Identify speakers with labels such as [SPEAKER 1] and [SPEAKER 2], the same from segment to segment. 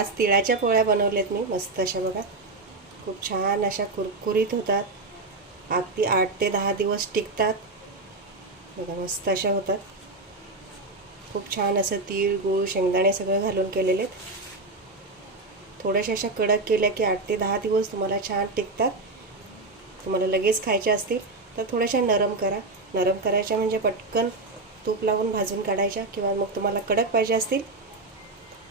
[SPEAKER 1] आज तिळाच्या पोळ्या बनवल्यात मी मस्त अशा बघा. खूप छान अशा कुरकुरीत होतात. अगदी आठ ते दहा दिवस टिकतात. बघा मस्त अशा होतात. खूप छान असं तीळ गूळ शेंगदाणे सगळं घालून केलेले थोड्याशा अशा कडक केल्या की आठ ते दहा दिवस तुम्हाला छान टिकतात. तुम्हाला लगेच खायच्या असतील तर थोड्याशा नरम करा. नरम करायच्या म्हणजे पटकन तूप लावून भाजून काढायच्या किंवा मग तुम्हाला कडक पाहिजे असतील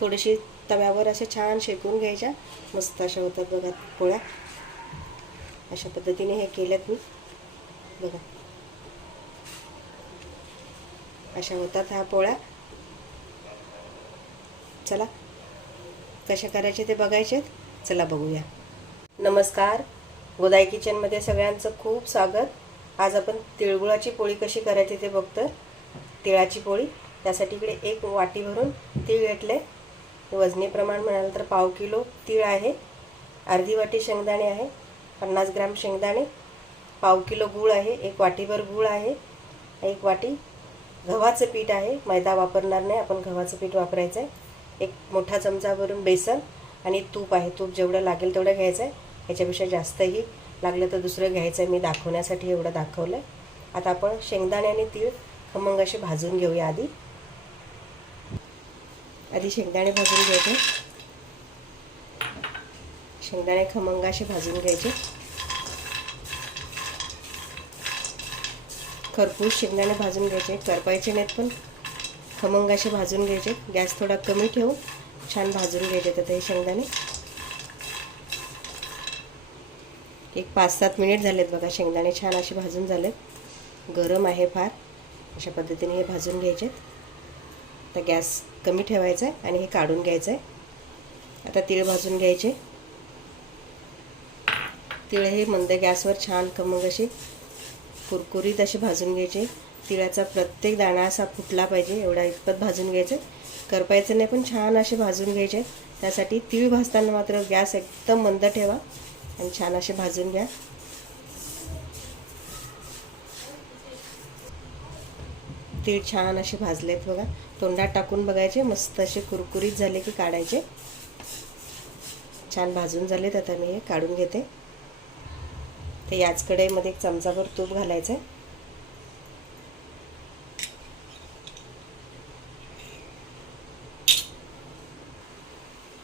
[SPEAKER 1] थोडीशी तव्यावर असे छान शेकून घ्यायच्या. मस्त अशा होतात बघा पोळ्या. अशा पद्धतीने हे केल्यात मी. बघा. अशा होतात ह्या पोळ्या. चला. कशा करायचे ते बघायचे चला बघूया. नमस्कार. गोदाई किचनमध्ये सगळ्यांचं खूप स्वागत. आज आपण तिळगुळाची पोळी कशी करायची ते बघतो तिळाची पोळी. त्यासाठी इकडे एक वाटी भरून तीळ घेतले वजनी प्रमाण म्हणाल तर पाव किलो तीळ आहे अर्धी वाटी शेंगदाणे आहे पन्नास ग्राम शेंगदाणे पाव किलो गूळ आहे एक वाटीभर गूळ आहे एक वाटी गव्हाचं पीठ आहे मैदा वापरणार नाही आपण गव्हाचं पीठ वापरायचं आहे. एक मोठा चमचा भरून बेसन आणि तूप आहे तूप जेवढं लागेल तेवढं घ्यायचं आहे. ह्याच्यापेक्षा जास्तही लागलं तर दुसरं घ्यायचं आहे मी दाखवण्यासाठी एवढं दाखवलं आहे आता आपण शेंगदाणे आणि तीळ खमंग असे भाजून घेऊया आधी. आधी शेंगदाणे भाजून घ्यायचे. शेंगदाणे खमंग असे भाजून घ्यायचे. खरपूस शेंगदाणे भाजून घ्यायचे. करपायचे नाहीत पण खमंग असे भाजून घ्यायचे. गॅस थोडा कमी ठेवून छान भाजून घ्यायचे तर हे शेंगदाणे. एक पाच सात मिनिट झालेत बघा शेंगदाणे छान असे भाजून झालेत. गरम आहे फार. अशा पद्धतीने हे भाजून घ्यायचे. आता गॅस कमी ठेवायचा आहे आणि हे काढून घ्यायचं आहे आता तीळ भाजून घ्यायचे. तिळ हे मंद गॅसवर छान खमंग अशी कुरकुरीत असे भाजून घ्यायचे. तिळाचा प्रत्येक दाणा असा फुटला पाहिजे एवढा इतपत भाजून घ्यायचं करपायचं नाही पण छान असे भाजून घ्यायचे. त्यासाठी तीळ भाजताना मात्र गॅस एकदम मंद ठेवा आणि छान असे भाजून घ्या. तीळ छान असे भाजलेत बघा. तोंडात टाकून बघायचे मस्त असे कुरकुरीत झाले की काढायचे. छान भाजून झालेत आता मी हे काढून घेते. तर याच कडेमध्ये एक चमचाभर तूप घालायचं आहे.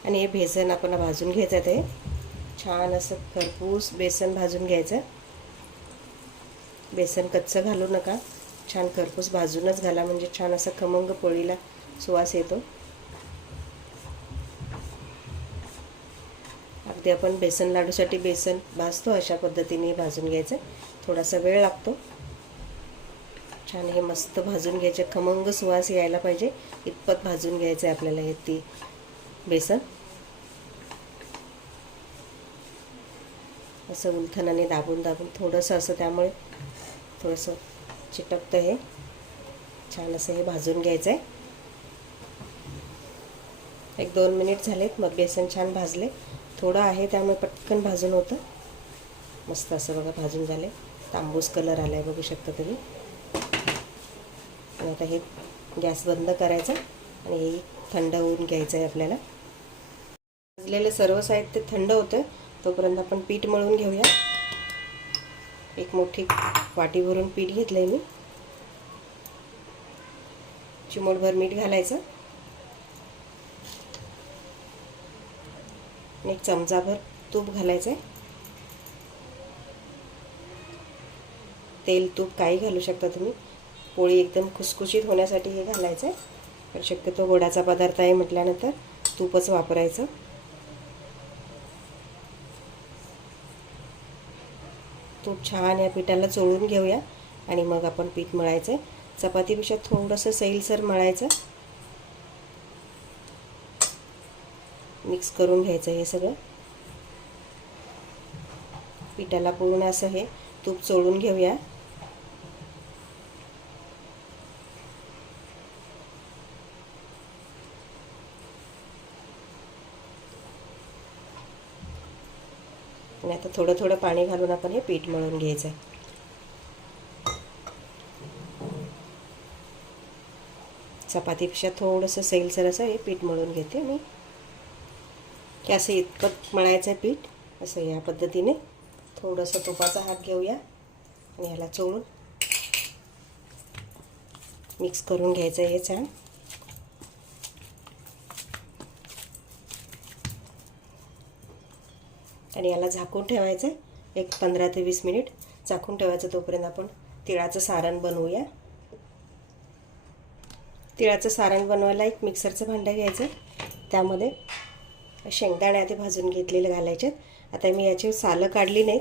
[SPEAKER 1] आणि हे बेसन आपण भाजून घ्यायचं ते. छान असं खरपूस बेसन भाजून घ्यायचं बेसन कच्चं घालू नका. छान खरपूस भाजूनच घाला म्हणजे छान असं खमंग पोळीला सुवास येतो. अगदी आपण बेसन लाडूसाठी बेसन भाजतो अशा पद्धतीने भाजून घ्यायचं. थोडासा वेळ लागतो. छान हे मस्त भाजून घ्यायचे. खमंग सुवास यायला पाहिजे. इतपत भाजून घ्यायचं आहे आपल्याला हे ती बेसन. असं उलथनाने दाबून दाबून थोडंसं असं त्यामुळे थोडंसं चिटकतं हे. छान असं हे भाजून घ्यायचं आहे एक दोन मिनिट झालेत मग बेसन छान भाजले. थोडं आहे त्यामुळे पटकन भाजून होतं. मस्त असं बघा भाजून झाले. तांबूस कलर आला आहे बघू शकता तुम्ही. आणि आता हे गॅस बंद करायचा आणि हे थंड होऊन घ्यायचं आहे आपल्याला. भाजलेलं सर्व साहित्य थंड होतं तोपर्यंत आपण पीठ मळून घेऊया. एक मोठी वाटी भरून पीठ घेतलं आहे मी. चिमोटभर मीठ घालायचं. आणि एक चमचाभर तूप घालायचं आहे तेल तूप काही घालू शकता तुम्ही. पोळी एकदम खुसखुशीत होण्यासाठी हे घालायचं आहे तर शक्यतो गोडाचा पदार्थ आहे म्हटल्यानंतर तूपच वापरायचं. तूप छान या पिठाला चोळून घेऊया. आणि मग आपण पीठ मळायचं चपातीपेक्षा थोडंसं सैलसर मळायचं. मिक्स करून घ्यायचं हे सगळं. पिठाला पूर्ण असं हे तूप चोळून घेऊया. आता थोडं थोडं पाणी घालून आपण हे पीठ मळून घ्यायचं आहे. चपातीपेक्षा थोडंसं सैलसर असं हे पीठ मळून घेते मी. की असं इतपत मळायचं आहे पीठ असं या पद्धतीने थोडंसं तुपाचा हात घेऊया आणि ह्याला चोळून मिक्स करून घ्यायचं आहे हे छान. आणि याला झाकून ठेवायचं आहे. एक पंधरा ते वीस मिनिट झाकून ठेवायचं तोपर्यंत आपण तिळाचं सारण बनवूया. तिळाचं सारण बनवायला एक मिक्सरचं भांडं घ्यायचं त्यामध्ये शेंगदाणे आधी भाजून घेतलेले घालायचे आता मी याची सालं काढली नाहीत.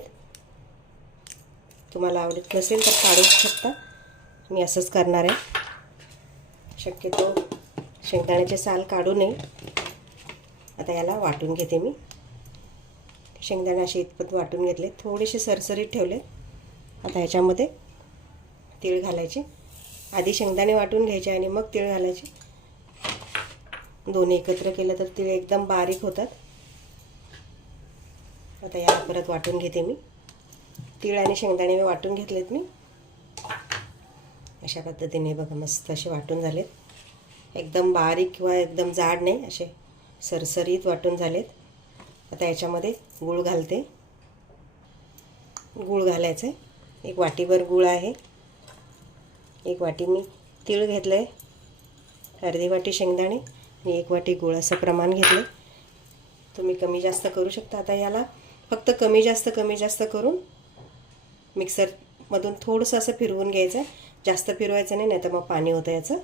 [SPEAKER 1] तुम्हाला आवडत नसेल तर काढू शकता. मी असंच करणार आहे. शक्यतो शेंगदाण्याचे साल काढू नये. आता याला वाटून घेते मी. शेंगदाणे असे इतपत वाटून घेतले. थोडेसे सरसरीत ठेवले. आता ह्याच्यामध्ये तीळ घालायचे. आधी शेंगदाणे वाटून घ्यायचे आणि मग तीळ घालायचे. दोन्ही एकत्र केलं तर तीळ एकदम बारीक होतात. आता याला परत वाटून घेते मी. तीळ आणि शेंगदाणे मी वाटून घेतलेत मी. अशा पद्धतीने बघा मस्त असे वाटून झालेत. एकदम बारीक किंवा एकदम जाड नाही असे सरसरीत वाटून झालेत. आता याच्यामध्ये गूळ घालते. गूळ घालायचं आहे. एक वाटीभर गूळ आहे. एक वाटी मी तीळ घेतलं आहे अर्धी वाटी शेंगदाणे. आणि एक वाटी गूळ असं प्रमाण घेतलं तुम्ही कमी जास्त करू शकता आता याला. फक्त कमी जास्त कमी जास्त करून मिक्सरमधून थोडंसं असं फिरवून घ्यायचं. आहे जास्त फिरवायचं नाही नाही तर मग पाणी होतं याचं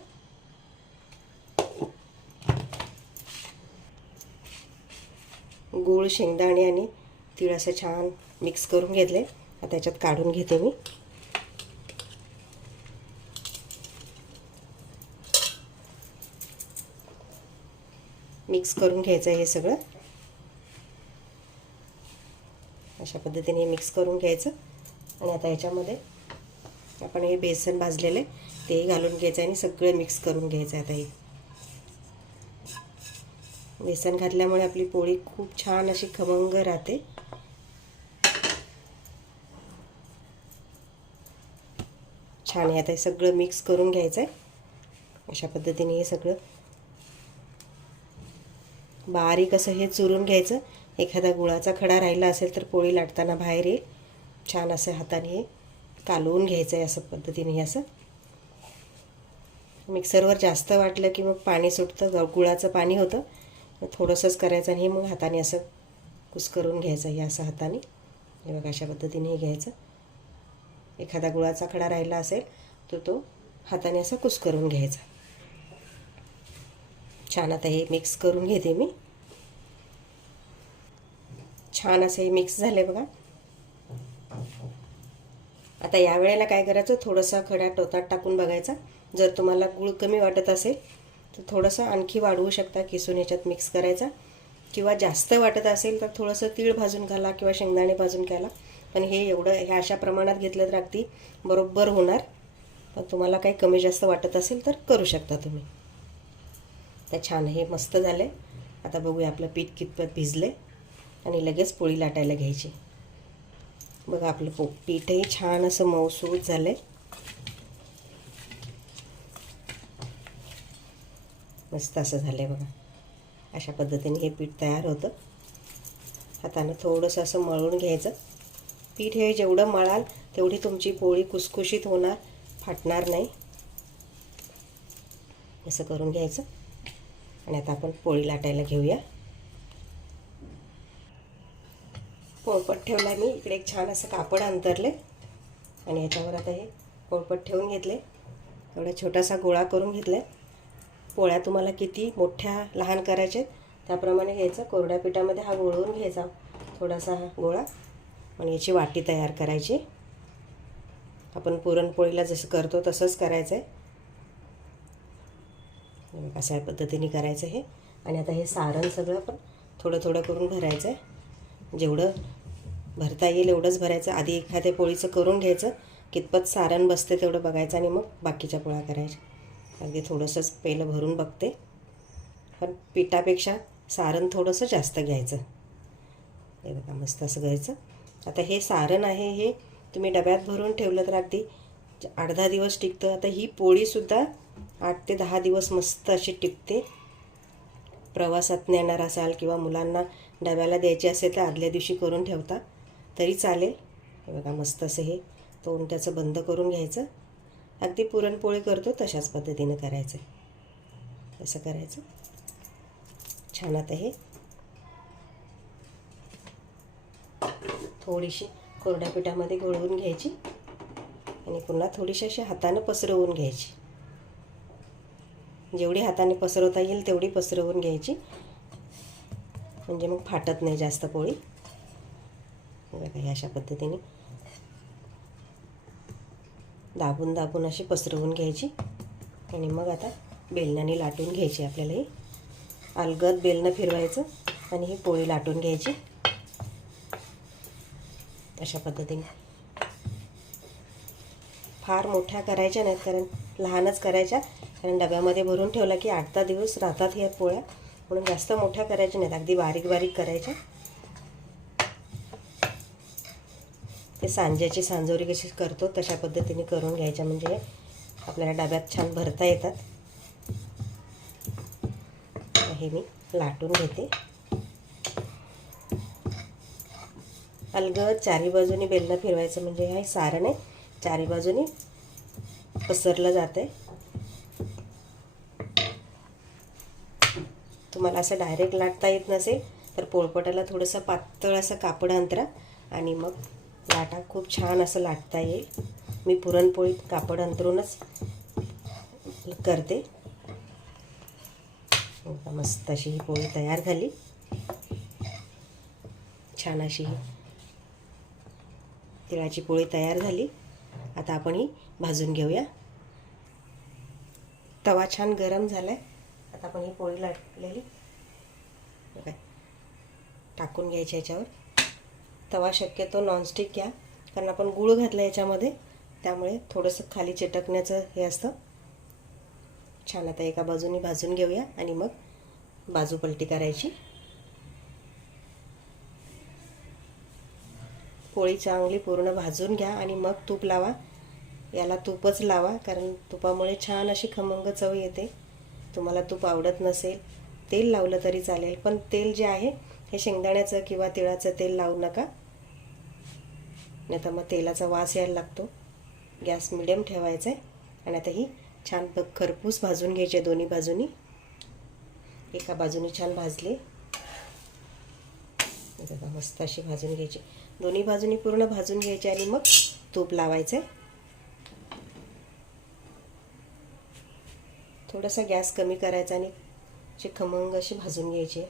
[SPEAKER 1] गूळ शेंगदाणे आणि तीळ असं छान मिक्स करून घेतले. आता त्याच्यात काढून घेते मी. मिक्स करून घ्यायचं आहे हे सगळं. अशा पद्धतीने मिक्स करून घ्यायचं. आणि आता याच्यामध्ये आपण हे बेसन भाजलेलं आहे तेही घालून घ्यायचं आणि सगळं मिक्स करून घ्यायचं आता हे. बेसन घातल्यामुळे आपली पोळी खूप छान अशी खमंग राहते. छान आहे आता हे सगळं मिक्स करून घ्यायचं आहे अशा पद्धतीने हे सगळं. बारीक असं हे चुरून घ्यायचं. एखादा गुळाचा खडा राहिला असेल तर पोळी लाटताना बाहेर येईल. छान असं हाताने हे कालवून घ्यायचं आहे असं पद्धतीने हे असं. मिक्सरवर जास्त वाटलं की मग पाणी सुटतं गुळाचं पाणी होतं. थोडंसंच करायचं आणि हे मग हाताने असं कुस्करून घ्यायचं हे असं हाताने. हे बघा अशा पद्धतीने हे घ्यायचं. एखादा गुळाचा खडा राहिला असेल तर तो हाताने असा कुस्करून घ्यायचा. छान आता हे मिक्स करून घेते मी. छान असं हे मिक्स झाले बघा. आता या वेळेला काय करायचं? थोडंसं खड्या टोतात टाकून बघायचा. जर तुम्हाला गुळ कमी वाटत असेल तर थोडंसं आणखी वाढवू शकता किसून ह्याच्यात मिक्स करायचा. किंवा जास्त वाटत असेल तर थोडंसं तीळ भाजून घाला किंवा शेंगदाणे भाजून घाला पण हे एवढं ह्या अशा प्रमाणात घेतलं तर अगदी बरोबर होणार. पण तुम्हाला काही कमी जास्त वाटत असेल तर करू शकता तुम्ही. तर छान हे मस्त झालं आहे आता बघूया आपलं पीठ कितपत भिजले आणि लगेच पोळी लाटायला घ्यायची. बघा आपलं पो पीठही छान असं मऊसूत झालं आहे मस्त असं झालं आहे बघा. अशा पद्धतीने हे पीठ तयार होतं. हातानं थोडंसं असं मळून घ्यायचं. पीठ हे जेवढं मळाल तेवढी तुमची पोळी कुसकुशीत होणार फाटणार नाही. असं करून घ्यायचं. आणि आता आपण पोळी लाटायला घेऊया. पोळपट ठेवला मी. इकडे एक छान असं कापड अंतरले आणि याच्यावर आता हे पोळपट ठेवून घेतले एवढा छोटासा गोळा करून घेतला पोळ्या तुम्हाला किती मोठ्या लहान करायच्या त्याप्रमाणे घ्यायचं. कोरड्या पिठामध्ये हा गोळवून घ्यायचा थोडासा हा गोळा आणि याची वाटी तयार करायची. आपण पुरणपोळीला जसं करतो तसंच करायचं आहे अशा पद्धतीने करायचं हे. आणि आता हे सारण सगळं पण थोडं थोडं करून भरायचं आहे जेवढं भरता येईल एवढंच भरायचं. आधी एखाद्या पोळीचं करून घ्यायचं. कितपत सारण बसते तेवढं बघायचं आणि मग बाकीच्या पोळ्या करायच्या. अगदी थोडंसंच पहिलं भरून बघते. पण पिठापेक्षा सारण थोडंसं जास्त घ्यायचं. हे बघा मस्त असं घ्यायचं. आता हे सारण आहे हे तुम्ही डब्यात भरून ठेवलं तर अगदी आठ दहा दिवस टिकतं. आता ही पोळीसुद्धा आठ ते दहा दिवस मस्त अशी टिकते. प्रवासात नेणार असाल किंवा मुलांना डब्याला द्यायची असेल तर आदल्या दिवशी करून ठेवता. तरी चालेल. हे बघा मस्त असं हे तोंड त्याचं बंद करून घ्यायचं. अगदी पुरणपोळी करतो तशाच पद्धतीनं करायचं. असं करायचं. छान आता हे. थोडीशी कोरड्या पिठामध्ये घोळवून घ्यायची आणि पुन्हा थोडीशी अशी हातानं पसरवून घ्यायची. जेवढी हाताने पसरवता येईल तेवढी पसरवून घ्यायची. म्हणजे मग फाटत नाही जास्त पोळी. बघा अशा पद्धतीने. दाबून दाबून अशी पसरवून घ्यायची. आणि मग आता बेलण्याने लाटून घ्यायची आपल्याला ही. अलगद बेलणं फिरवायचं आणि ही पोळी लाटून घ्यायची. अशा पद्धतीने. फार मोठ्या करायच्या नाहीत कारण लहानच करायच्या. कारण डब्यामध्ये भरून ठेवला की आठ दहा दिवस राहतात ह्या पोळ्या. म्हणून जास्त मोठ्या करायच्या नाहीत अगदी बारीक बारीक करायच्या. ते सांज्याची सांजोरी कशी करतो तशा पद्धतीने करून घ्यायच्या. म्हणजे आपल्याला डब्यात छान भरता येतात. हे मी लाटून घेते. अलगद चारी बाजूनी बेलनं फिरवायचं म्हणजे हे सारण आहे. चारी बाजूनी पसरलं जातं आहे तुम्हाला असं डायरेक्ट लाटता येत नसेल तर पोळपटाला थोडंसं पातळ असं कापड अंतरा आणि मग लाटा खूप छान असं लाटता येईल. मी पुरणपोळी कापड अंतरूनच करते. मस्त अशी ही पोळी तयार झाली. छान अशी ही तिळाची पोळी तयार झाली. आता आपण ही भाजून घेऊया. तवा छान गरम झाला आहे आता आपण ही पोळी लाटलेली. टाकून घ्यायची याच्यावर. तवा शक्यतो नॉनस्टिक घ्या. कारण आपण गूळ घातला याच्यामध्ये त्यामुळे थोडंसं खाली चिटकण्याचं हे असतं. छान आता एका बाजूनी भाजून घेऊया आणि मग बाजू पलटी करायची. पोळी चांगली पूर्ण भाजून घ्या आणि मग तूप लावा. याला तूपच लावा कारण तुपामुळे छान अशी खमंग चव येते. तुम्हाला तूप आवडत नसेल तेल लावलं तरी चालेल पण तेल जे आहे हे शेंगदाण्याचं किंवा तिळाचं तेल लावू नका. नाही तर मग तेलाचा वास यायला लागतो. गॅस मिडियम ठेवायचा आहे. आणि आता ही छान प खरपूस भाजून घ्यायचे दोन्ही बाजूनी. एका बाजूनी छान भाजले. बघा मस्त अशी भाजून घ्यायची. दोन्ही बाजूनी पूर्ण भाजून घ्यायची आणि मग तूप लावायचं थोडासा गॅस कमी करायचा आणि खमंग अशी भाजून घ्यायची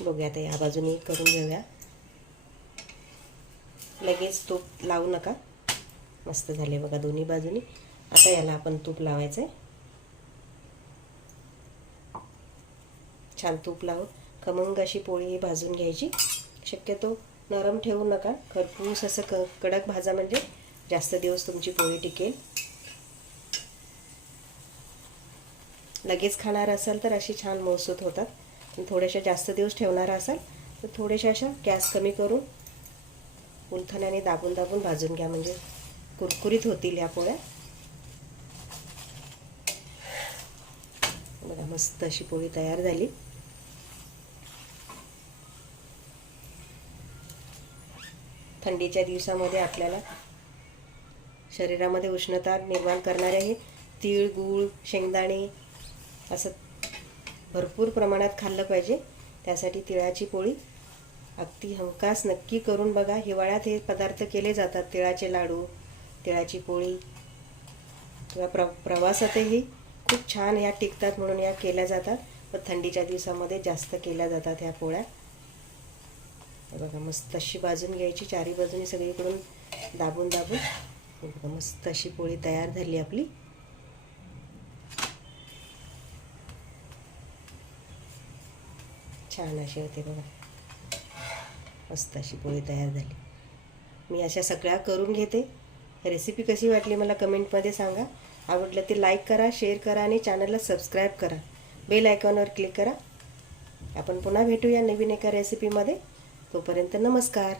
[SPEAKER 1] बघूया आता या बाजूने करून घेऊया. लगेच तूप लावू नका. मस्त झाले बघा दोन्ही बाजूनी. आता याला आपण तूप लावायचं आहे छान तूप लावून खमंग अशी पोळी भाजून घ्यायची. शक्यतो नरम ठेवू नका. खरपूस असं क कडक भाजा म्हणजे जास्त दिवस तुमची पोळी टिकेल. लगेच खाणार असाल तर अशी छान मौसूत होतात. थोड्याशा जास्त दिवस ठेवणार असाल तर थोड्याशा अशा गॅस कमी करून उलथण्याने दाबून दाबून भाजून घ्या. म्हणजे कुरकुरीत होतील ह्या पोळ्या. बघा मस्त अशी पोळी तयार झाली. थंडीच्या दिवसामध्ये आपल्याला शरीरामध्ये उष्णता निर्माण करणारे हे तीळ गूळ शेंगदाणे असं भरपूर प्रमाणात खाल्लं पाहिजे. त्यासाठी तिळाची पोळी अगदी हमखास नक्की करून बघा. हिवाळ्यात हे पदार्थ केले जातात. तिळाचे लाडू तिळाची पोळी किंवा प्र प्रवासातही खूप छान ह्या टिकतात म्हणून या केल्या जातात. व थंडीच्या दिवसामध्ये जास्त केल्या जातात ह्या पोळ्या. बघा मस्त अशी भाजून घ्यायची. चारी बाजूनी सगळीकडून दाबून दाबून. बघा मस्त अशी पोळी तयार झाली आपली. छान अशी होते बघा. मस्त अशी पोळी तयार झाली. मी अशा सगळ्या करून घेते. रेसिपी कशी वाटली मला कमेंटमध्ये सांगा. आवडलं ते लाईक करा शेअर करा आणि चॅनलला सबस्क्राईब करा. बेल आयकॉनवर क्लिक करा. आपण पुन्हा भेटूया नवीन एका रेसिपीमध्ये. तोपर्यंत नमस्कार.